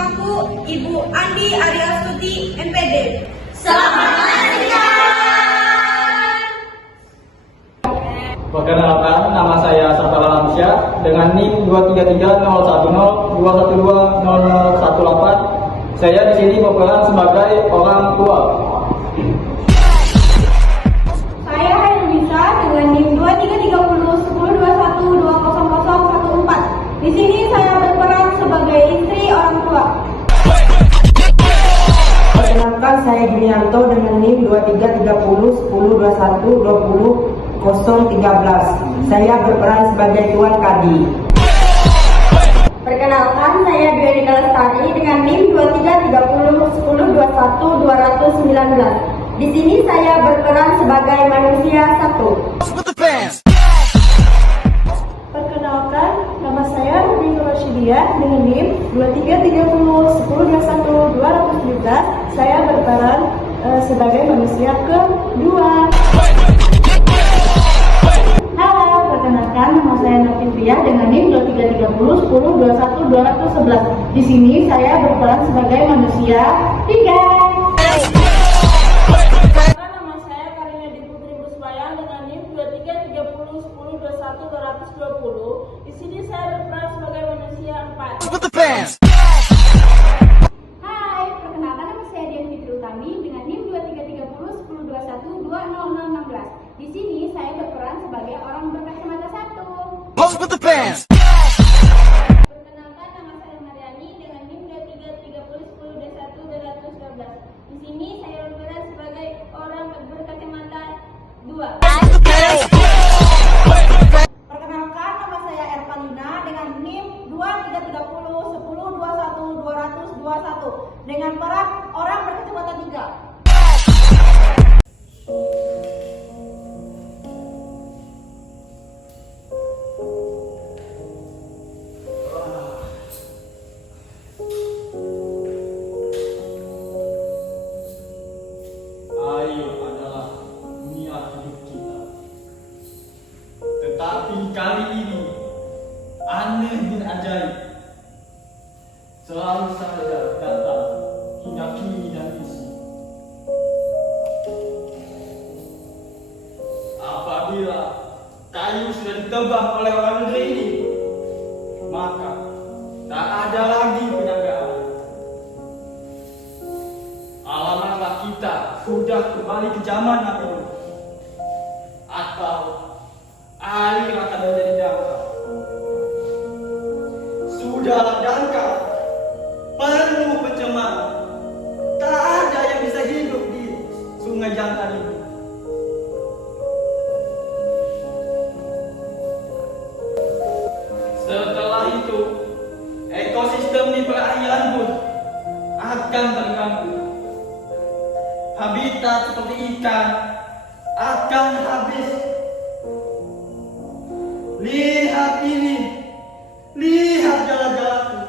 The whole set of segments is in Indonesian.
namaku Ibu Andi Ariastuti, MPD. Selamat mengajar. Perkenalkan, nama saya Satar Alamsyah dengan NIM 2330120120018. Saya di sini berperan sebagai orang tua. Saya Hairunisa dengan NIM 23301020014. Di sini saya berperan sebagai istri orang tua. Perkenalkan, saya Girianto dengan NIM 233010212013. Saya berperan sebagai tuan kadi. Perkenalkan, saya Dwi Lestari dengan NIM 233010212019. Di sini saya berperan sebagai manusia satu. Perkenalkan, nama saya Ruby Rashidia dengan NIM 233010212017. Saya berperan sebagai manusia kedua. Halo, perkenalkan, nama saya Nafifia dengan NIM 233010212011. Di sini saya berperan sebagai manusia tiga. Nama saya Karina Putri Busmayang dengan NIM 2330102120. Di sini saya berperan sebagai manusia 4. Hai, perkenalkan, nama saya Dian Fitri Utami dengan NIM 233010212016. Di sini saya berperan sebagai orang berkacamata satu. Perkenalkan, nama saya Mariani dengan NIM 233010212012. Di sini saya berperan sebagai orang berkacamata 2. Perkenalkan, nama saya Ervalina dengan NIM 233010212021 dengan peran orang berkacamata 3. Air adalah dunia hidup kita. Tetapi kali ini aneh bin ajaib. Selalu saja datang hingga kini dan isi. Apabila kayu sudah ditebang oleh orang negeri ini, maka tak ada lagi penyagaan. Alamatlah kita sudah kembali ke zaman Nabi Nuh, atau air akan menjadi dangkal. Sudahlah dangkal, penuh pencemaran. Tak ada yang bisa hidup di sungai jantan ini. Setelah itu, ekosistem di perairan pun akan terganggu. Habitat seperti ikan akan habis. Lihat ini, lihat jalan-jalanku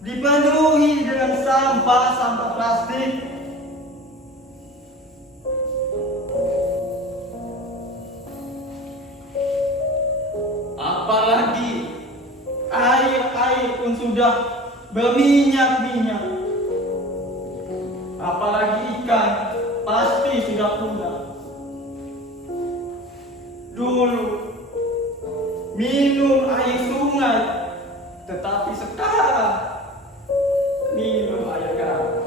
dipenuhi dengan sampah-sampah plastik. Apalagi air pun sudah berminyak-minyak. Apalagi ikan pasti sudah punah. Dulu minum air sungai, tetapi sekarang minum air galon.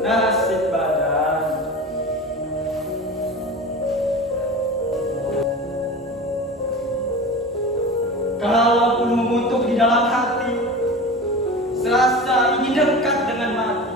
Nasib badan. Kalaupun mengutuk di dalam hati, serasa ingin dekat dengan mati.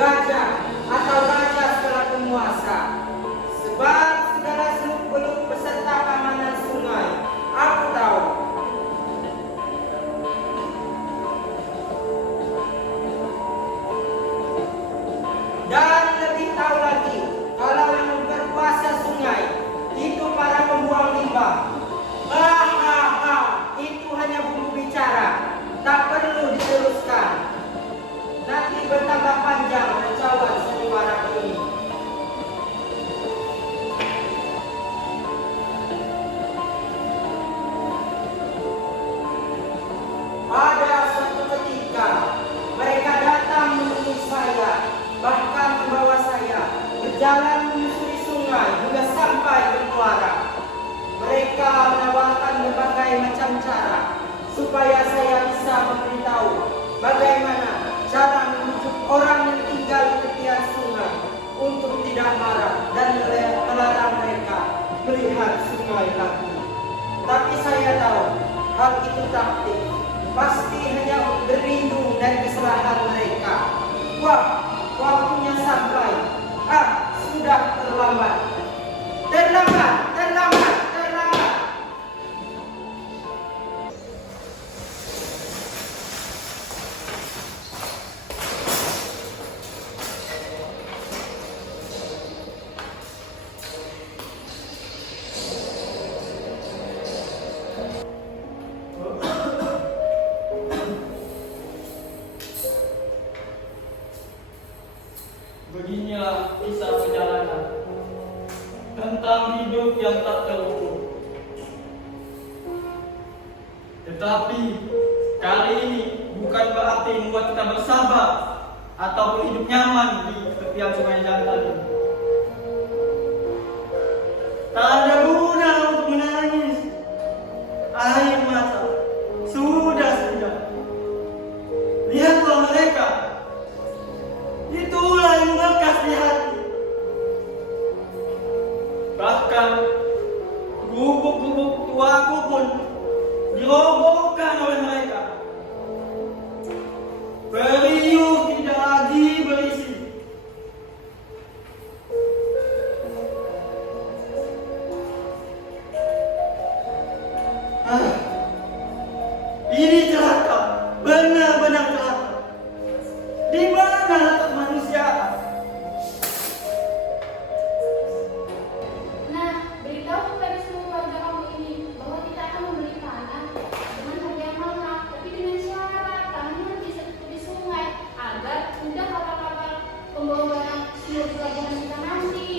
gajah atau raja setelah penguasa. Sebab segala seluk-beluk beserta keamanan sungai, aku tahu. Dan lebih tahu lagi, kalau yang berkuasa sungai, itu para pembuang limbah. Itu hanya bumbu bicara, tak perlu diteruskan. Nanti bertambah panjang kacauan sandiwara ini. Pada suatu ketika, mereka datang menemui saya, bahkan membawa saya berjalan menyusuri sungai hingga sampai ke muara. Mereka menawarkan berbagai macam cara supaya saya bisa memberitahu bagaimana cara membujuk orang yang tinggal di tepian sungai untuk tidak marah dan melarang mereka melihat sungai lagi. Tapi saya tahu hal itu taktik, pasti hanya berlindung dari kesalahan mereka. Wah, waktunya sampai. Sudah terlambat. Terlambat. Beginilah kisah perjalanan tentang hidup yang tak terukur. Tetapi kali ini bukan berarti membuat kita bersabar atau hidup nyaman di tepian sungai jantan ini. Tak ada guna untuk menangis. Air mata sudah. Lihatlah mereka. Itulah yang membekas di hati. Bahkan gubuk-gubuk tuaku pun dirobohkan oleh mereka. Periuk tidak lagi berisi. Ini celaka, benar-benar celaka. Di mana letak manusia? Nah, beritahu kepada semua warga kamu ini bahwa kita akan membeli tanah dengan harga yang mahal, tapi dengan syarat tanahnya bisa di sungai agar mudah kapal-kapal pembawa barang siap pelabuhan kita nanti.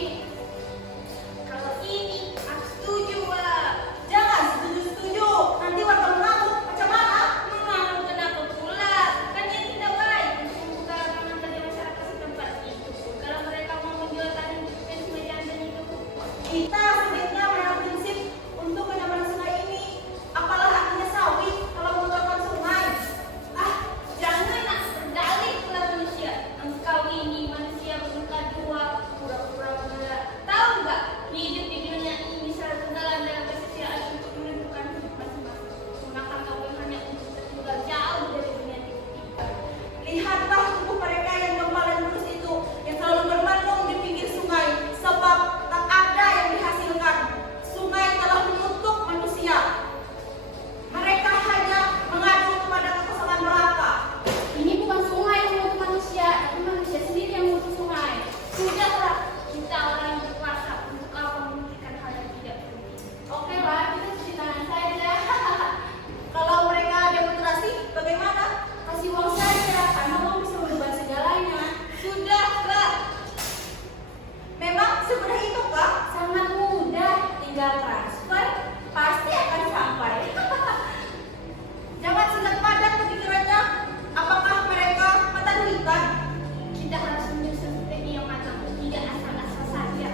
Kalau ini aku setuju, Mbak. Jangan setuju. Nanti warga mengamuk. Macam mana? Mengamuk kenapa pula? Kan dia tidak baik untuk membuka lapangan kerja masyarakat setempat itu. Kalau mereka mau menjual tanah di tepian sungai jantan itu, kita sebaiknya menanam prinsip untuk kenyamanan sungai ini. Apalah artinya sawit kalau mengeluarkan sungai? Janganlah berdalih pula manusia. Engkau ini manusia bermuka dua, pura-pura muda. Tahu nggak? Hidup di dunia ini sangat tenggelam dalam kesetiaan untuk menentukan hidup masing-masing. Mengapa kau hanya untuk tertinggal jauh dari dunia kita? Lihatlah tubuh mereka yang gempal dan lurus itu, yang selalu bermenung di pinggir sungai, sebab tak ada yang dihasilkan. Sungai telah mengutuk manusia. Mereka hanya mengadu kepada kekosongan belaka. Ini bukan sungai yang mengutuk manusia, tapi manusia sendiri yang mengutuk sungai. Sudahlah, kita orang yang berkuasa untuk apa memikirkan hal yang tidak penting. Oke lah, kita cuci tangan saja. Kalau mereka demonstrasi, bagaimana? Kasih uang saja, karena uang bisa merubah segalanya. Sudahlah. Memang semudah itu, Kak? Sangat mudah, tinggal transfer, pasti akan sampai. Jangan singkat padat pemikirannya. Apakah mereka mata duitan? Kita harus menyusun strategi yang matang, tidak asal-asal saja.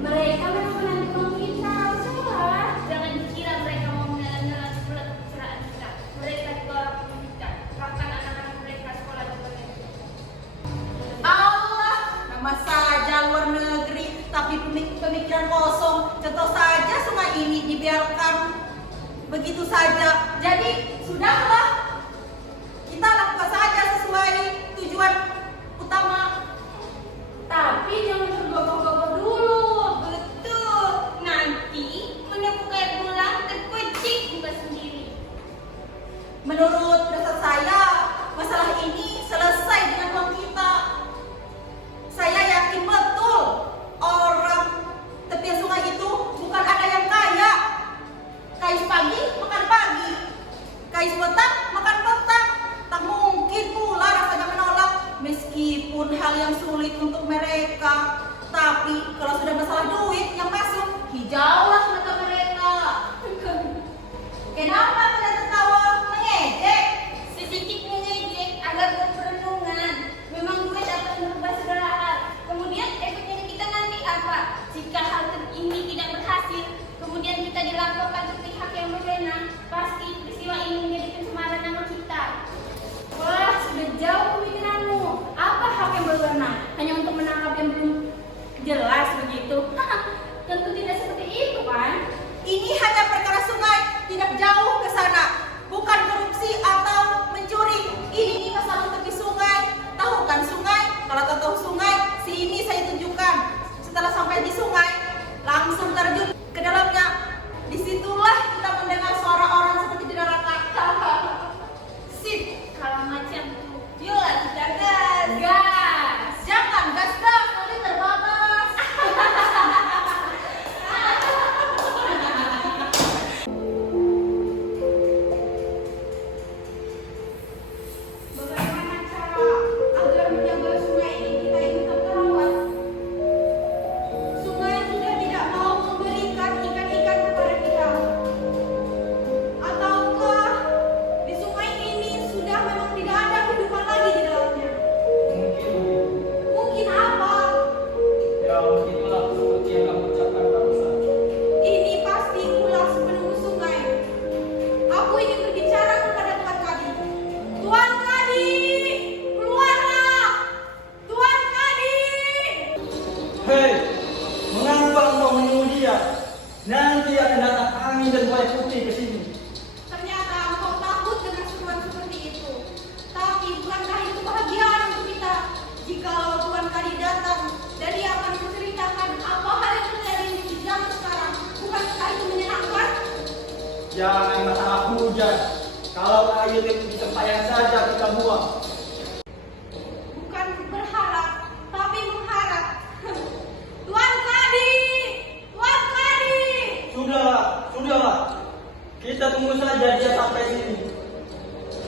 Mereka memang menanti uang kita, salah. Jangan dikira mereka mau menelan-nelan surat pencerahan kita. Mereka juga orang pendidikan. Bahkan anak-anak mereka sekolah juga negeri. Allah, nama saja luar negeri, tapi pemikiran kosong. Contoh saja sungai ini dibiarkan begitu saja. Jadi sudahlah, kita lakukan saja sesuai tujuan utama meskipun hal yang sulit untuk mereka. Tapi kalau sudah masalah duit yang masuk, hijaulah mata mereka. Kenapa kalian tertawa mengejek? Sedikit mengejek agar berperenungan. Memang duit dapat merubah segala hal. Kemudian efeknya kita nanti apa? Jika hal ini tidak berhasil, kemudian kita dilaporkan ke pihak yang berwenang, pasti peristiwa ini menjadi pencemaran nama kita. Wah, sudah jauh pemikiranmu. Apa hak yang berwenang? Hanya untuk menangkap yang belum jelas begitu? Tentu tidak seperti itu kan? Ini hanya perkara sungai, tidak jauh ke sana. Bukan korupsi atau mencuri. Ini masalah tepi sungai. Tahu kan sungai? Kalau tak tahu sungai, sini saya tunjukkan. Setelah sampai di sungai, langsung terjun ke dalamnya. Disitulah kita mendengar suara orang seperti di neraka. Sip, kalau macam itu. Yolah kita gas. Gas! Jangan gas, nanti terbabas. Bagaimana cara agar menjaga sungai ini kita ini tetap terawat? Sungai sudah tidak mau memberikan ikan-ikan kepada kita. Ataukah di sungai ini sudah memang tidak ada kehidupan lagi di dalamnya? Mungkin Mungkin apa? ya mungkin itulah seperti yang kamu ucapkan barusan. Ini pasti ulah sepenuh sungai. Aku ingin berbicara kepada Tuan Kadi. Tuan Kadi, keluarlah! Tuan Kadi! Hei, mengapa engkau menunggu dia? Nanti akan datang angin dan buaya putih ke sini. Ternyata engkau takut dengan seruan seperti itu. Tapi bukankah itu kebahagiaan untuk kita? Jikalau Tuan Kadi datang dan dia akan menceritakan apa hal yang terjadi di zaman sekarang, bukankah itu menyenangkan? Jangan masalah hujan. Kalau air di tempat yang saja kita buang. Bukan berharap, tapi mengharap. Tuan Kadi! Tuan Kadi! Sudahlah. Kita tunggu saja dia sampai sini.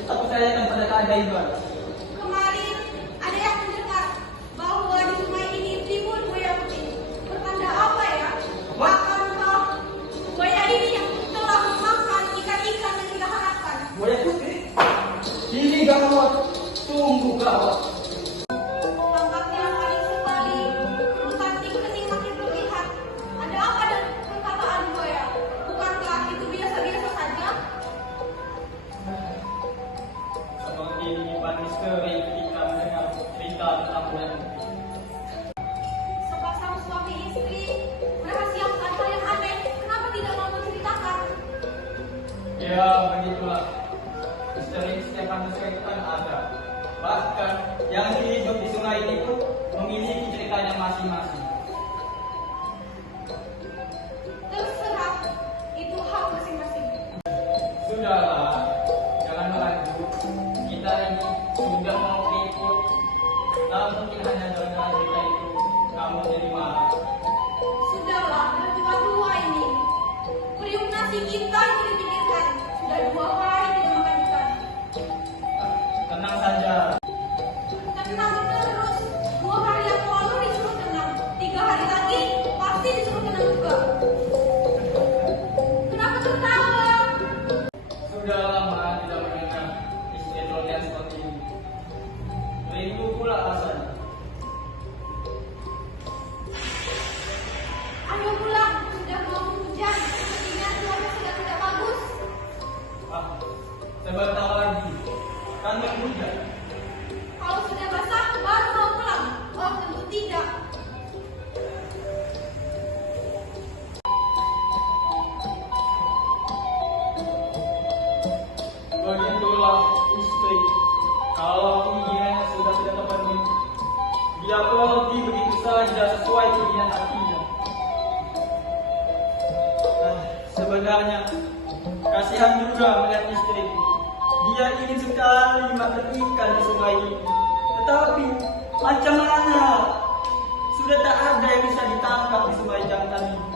Kita percayakan pada keajaiban. Kemarin ada yang mendengar bahwa di sungai ini timbul buaya putih. Pertanda apa ya? Akankah buaya ini yang telah memakan ikan-ikan yang kita harapkan? Buaya putih? Ini gawat. Tunggu gawat. Tampaknya paling sekali perutati kening makin berlihat. Ada apa dengan perkataan buaya? Bukankah itu biasa-biasa saja? Seperti menyimpan misteri ketika mendengar cerita tentang buaya putih. Sepasang suami istri merahasiakan hal yang aneh. Kenapa tidak mau menceritakan? Ya, begitulah. Misteri setiap manusia itu kan ada. Bahkan yang hidup di sungai ini pun memiliki ceritanya masing-masing. Terserah, itu hak masing-masing. Sudahlah, jangan melanjut. Kita ini sudah mau ikut. Tak mungkin hanya gara-gara cerita itu kamu jadi marah. Sudahlah, berdua-dua ini. Periuk nasi kita ini dipikirkan. Sudah 2 hari tidak makan ikan. Tenang saja. Tenang terus. 2 hari yang lalu disuruh tenang. 3 hari lagi pasti disuruh tenang juga. Kenapa tertawa? Sudah lama tidak mendengar istri kalian seperti ini. Rindu pula rasanya. Ayo pulang, sudah mau hujan. Sepertinya cuaca sudah tidak bagus. Sebentar lagi kan yang hujan. Kalau sudah basah, baru mau pulang. Oh, tentu tidak. Begitulah istri. Kalau keinginannya sudah tidak terpenuhi, dia pergi begitu saja sesuai keinginan hatinya. Sebenarnya kasihan juga melihat istriku. Dia ingin sekali makan ikan di sungai ini. Tetapi macam mana? Sudah tak ada yang bisa ditangkap di sungai jantan ini.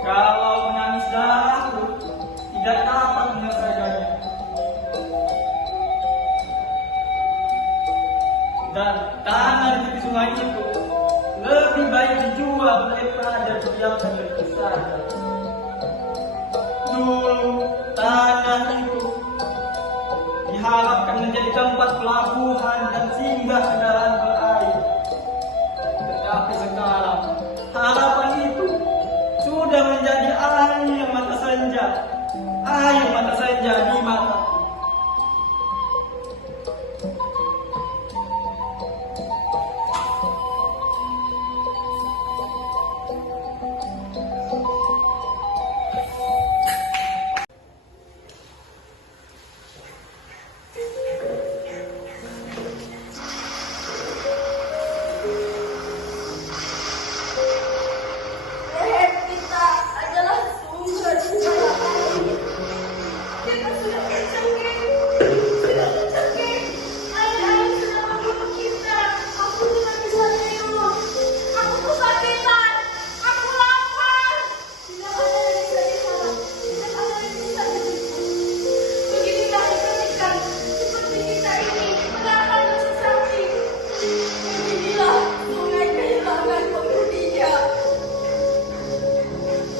Kalau menangis darahku, tidak dapat menyelesaikannya. Dan tanah di tepi sungai itu lebih baik dijual daripada dibiarkan begitu saja. Dulu tanah itu diharapkan menjadi tempat pelabuhan dan singgah kendaraan berair. Tetapi sekarang harapan itu sudah menjadi air mata senja di mataku. Leher kita adalah sumber kejayaan. Kita sudah tercengking. Air sudah membunuh kita. Aku tidak bisa tidur. Aku kesakitan. Aku lapar. Tidak ada yang bisa diharap. Tidak ada yang bisa ditipu. Beginilah hidup ikan. Seperti kita ini menahan rasa sakit. Beginilah sungai kehilangan penghuninya.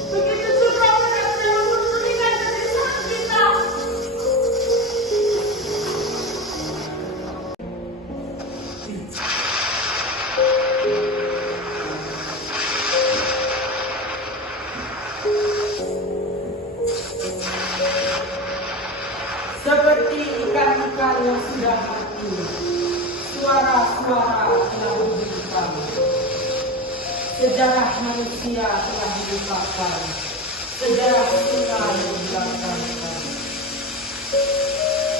Begitu juga mereka menunjukkan kesalahan kita. Seperti ikan-ikan yang sudah mati, suara-suara telah dihidupkan. Sejarah manusia telah dilupakan, sejarah sungai dibilangkan.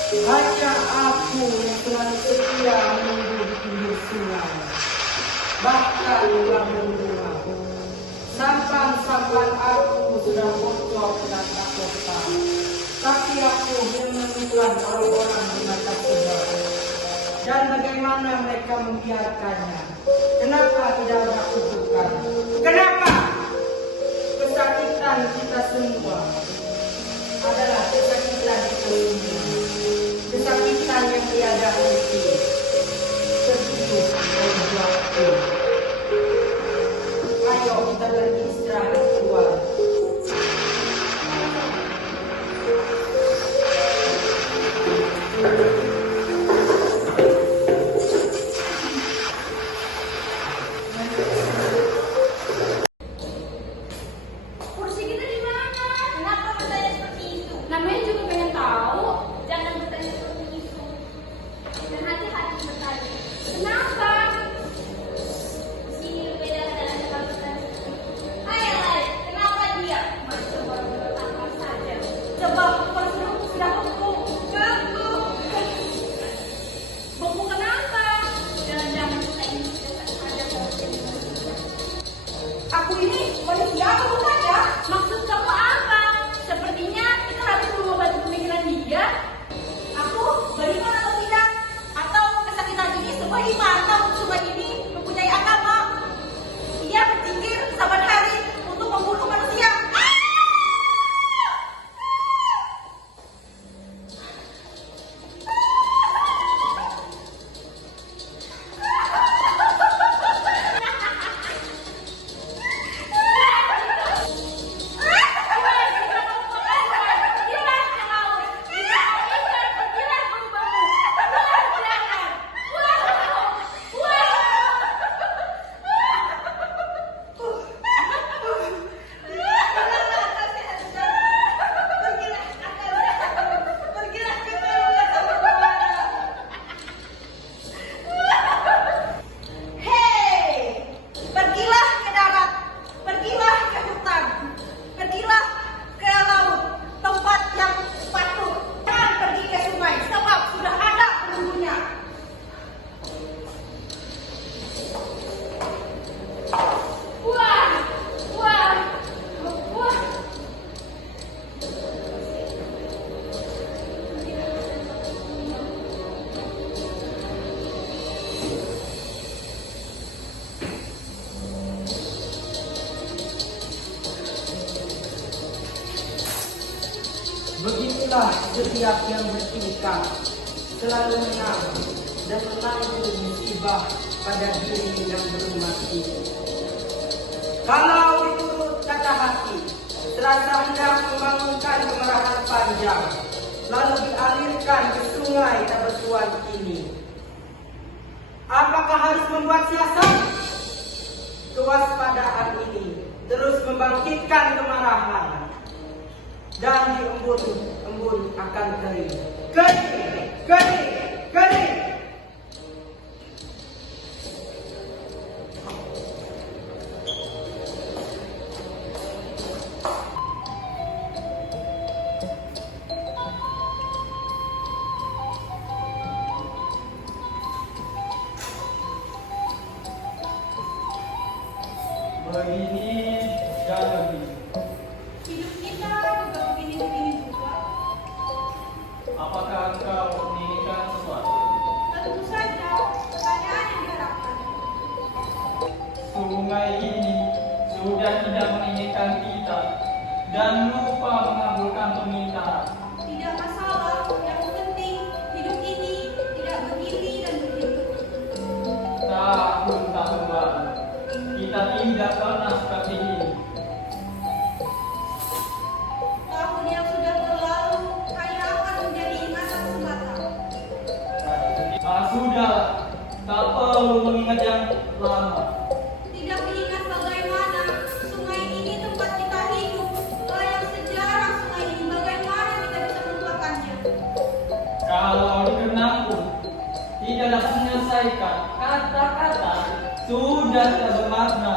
Hanya aku yang selalu setia menunggu di pinggir sungai, bahkan telah berbunga. Sampan-sampan aku sudah bocor dan tak kotak, tapi aku yang menemukan orang-orang di mata sebelah. Dan bagaimana mereka membiarkannya? Kenapa tidak ada kutukan? Kenapa? Kesakitan kita semua adalah kesakitan kita semua. Kesakitan yang tiada henti. Terhidup oleh waktu. Ayo kita beristirahat keluar. Kursi kita di mana? Kenapa bertanya seperti itu? Namanya juga pengen tahu. Jangan bertanya seperti itu. Dan hati-hati bertanya. Kenapa? Sini beda dengan kebangkitan. Hai, kenapa dia? Masih baru bertanya saja. Sebab perut sudah beku. Beku kenapa? Jangan-jangan kita ini sudah ada seperti Aku ini manusia apa bukan ya? Maksud kamu apa? Sepertinya kita harus mengobati pemikiran dia. Aku beriman atau tidak? Atau kesakitan ini sebuah iman? Atau sungai ini mempunyai agama? Ia berpikir saban hari untuk membunuh manusia. Beginilah setiap yang bertingkah selalu menang, dan menanggung musibah pada diri yang belum mati. Kalau diturut kata hati, serasa hendak membangunkan kemarahan panjang, lalu dialirkan ke sungai tak bertuan ini. Apakah harus membuat siasat? Kewaspadaan ini terus membangkitkan kemarahan, dan di embun akan kering. Kering, kering, kering. Begini dan begini. Hidup kita juga begini-begini juga. Apakah kau menginginkan sesuatu? Tentu saja, pertanyaan yang diharapkan. Sungai ini sudah tidak menginginkan kita dan lupa mengabulkan permintaan. Tidak masalah, yang penting hidup ini tidak begini dan begitu. Tahun-tahun lalu kita tidak pernah seperti ini. Tahun yang sudah berlalu hanya akan menjadi ingatan semata. Sudah, tak perlu mengingat yang lama. Tidak diingat bagaimana sungai ini tempat kita hidup, layak sejarah sungai ini, bagaimana kita bisa melupakannya. Kalau dikenangku tidak dapat menyelesaikan kata-kata sudah tak bermakna.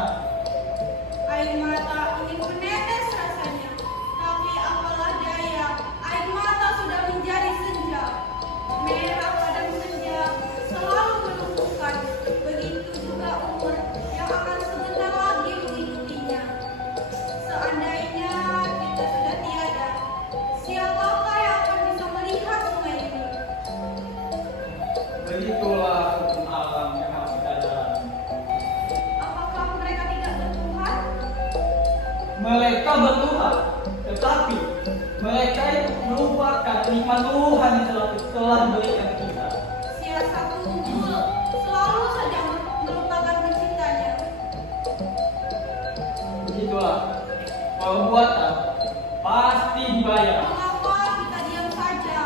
Air mata ingin menetes rasanya, tapi apalah daya, air mata sudah menjadi senja. Merah pada senja selalu melumpuhkan, begitu juga umur yang akan sebentar lagi mengikutinya. Seandainya kita sudah tiada, siapakah yang akan bisa melihat sungai ini? Begitulah hukum alam yang harus kita jalani. Apakah mereka tidak bertuhan? Mereka bertuhan, tetapi mereka itu melupakan nikmat Tuhan yang telah diberikan kita. Siasat tunggul selalu saja melupakan penciptanya. Begitulah perbuatan pasti dibayar. Mengapa kita diam saja,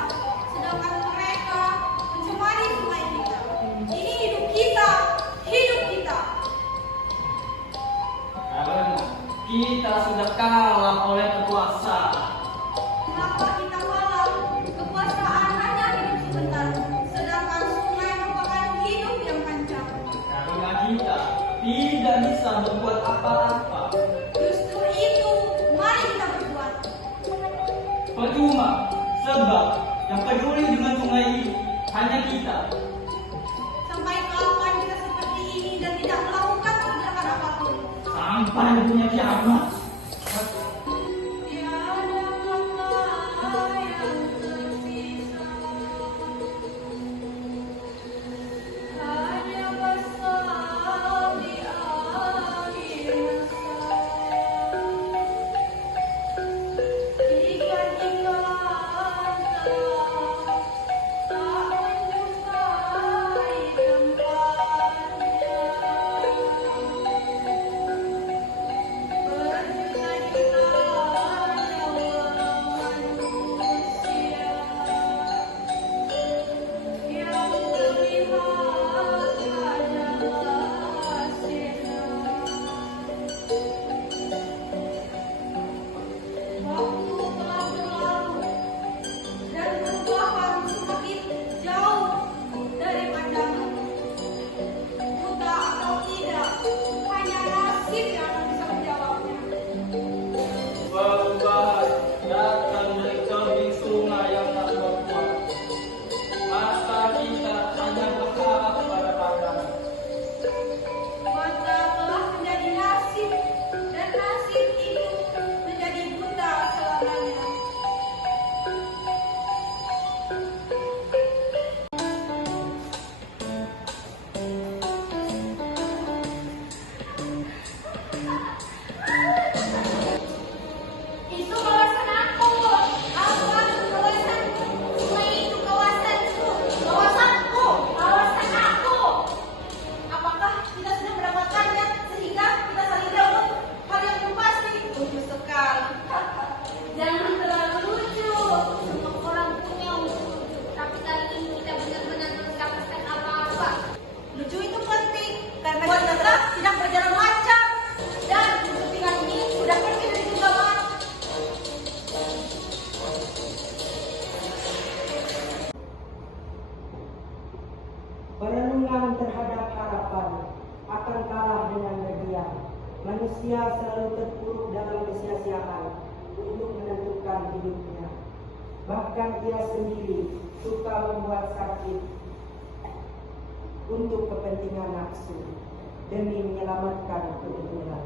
sedangkan mereka mencemari sungai kita? Ini hidup kita, hidup kita. Karena kita sudah kalah oleh kekuasaan. Mengapa kita kalah? Kekuasaan hanya hidup sebentar, sedangkan sungai merupakan hidup yang panjang. Karena kita tidak bisa berbuat apa-apa. Justru itu, mari kita berbuat. Percuma, sebab yang peduli dengan sungai ini hanya kita. Sampai kapan kita seperti ini dan tidak melakukan pergerakan apapun? Sampai dunia kiamat. Tiada kata yang tersisa, hanya basah di akhir masa. Ikan-ikan telah tak menjumpai tempatnya. Manusia selalu terpuruk dalam kesia-siaan untuk menentukan hidupnya. Bahkan ia sendiri suka membuat sakit untuk kepentingan nafsu demi menyelamatkan kebetulan.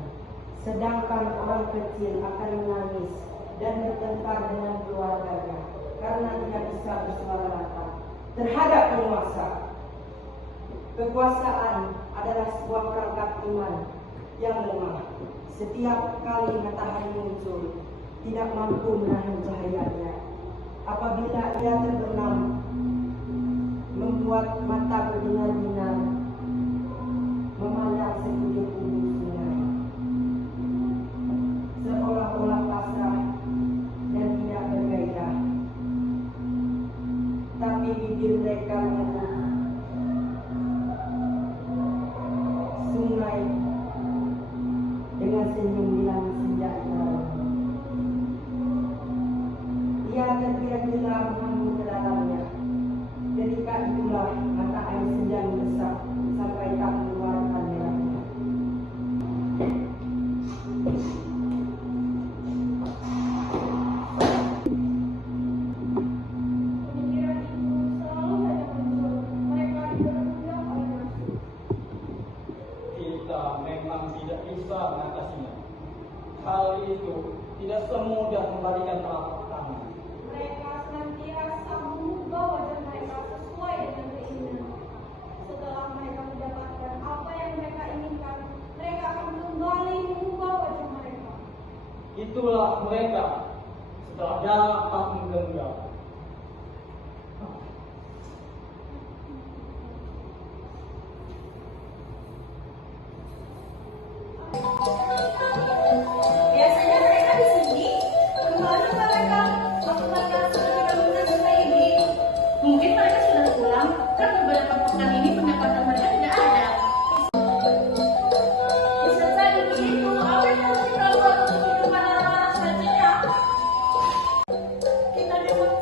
Sedangkan orang kecil akan menangis dan bertengkar dengan keluarganya karena tidak bisa bersuara lantang terhadap penguasa. Kekuasaan adalah sebuah perangkat iman yang lemah. Setiap kali matahari muncul, tidak mampu menahan cahayanya. Apabila ia terbenam, membuat mata berbinar-binar, memandang sekujur ujung sungai, seolah-olah pasrah dan tidak bergairah. Tapi bibir mereka mengeluh. Sungai dengan senyum bilang senjata. Ia tergila-gila menghambur ke dalamnya. Ketika itulah mata air senja membesar sampai tak mengeluarkan merahnya. Pemikiran itu selalu saja muncul. Mereka diperbudak oleh nafsu. Kita memang tidak bisa mengatasinya. Hal itu tidak semudah membalikan telapak tangan. Mereka senantiasa mengubah wajah mereka sesuai dengan keinginan. Setelah mereka mendapatkan apa yang mereka inginkan, mereka akan kembali mengubah wajah mereka. Itulah mereka setelah dapat menggenggam. Biasanya mereka di sini. Kembali mereka. Waktu mereka sudah bangunan supaya ini. Mungkin mereka sudah pulang. Kan beberapa pekan ini pendapatan mereka tidak ada. Bisa jadi begitu. Apa yang harus kita buat untuk kehidupan orang-orang selanjutnya? Kita dapat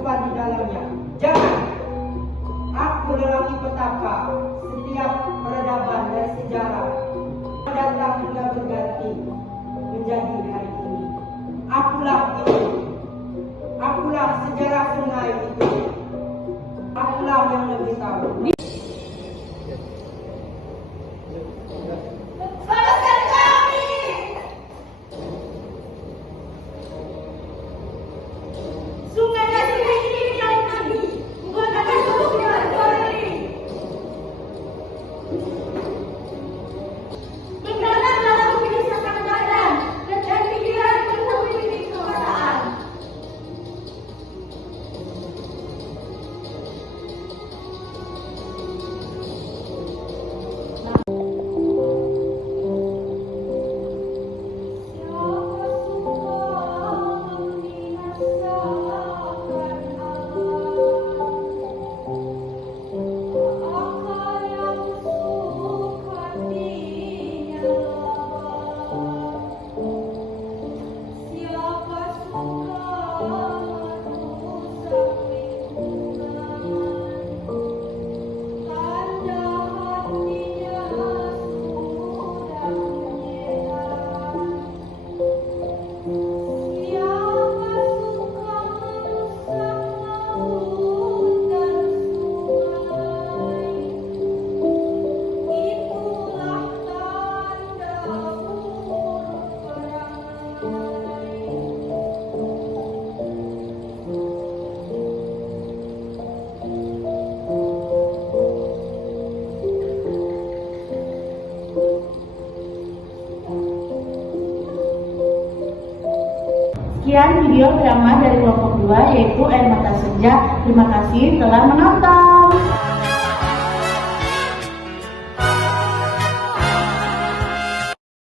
kehidupan di dalamnya. Jangan. Aku lelaki petaka. Setiap peradaban dari sejarah datang hingga berganti menjadi hari ini. Akulah ini. Akulah sejarah sungai itu. Akulah yang lebih tahu. Lepaskan kami! Sungai dan sungai ini milik kami. Bukan akan terus dihantori. Tinggalkanlah aku menyusahkan badan dan pikiran untuk memiliki kekuasaan. Sekian video drama dari kelompok 2 yaitu Air Mata Senja. Terima kasih telah menonton.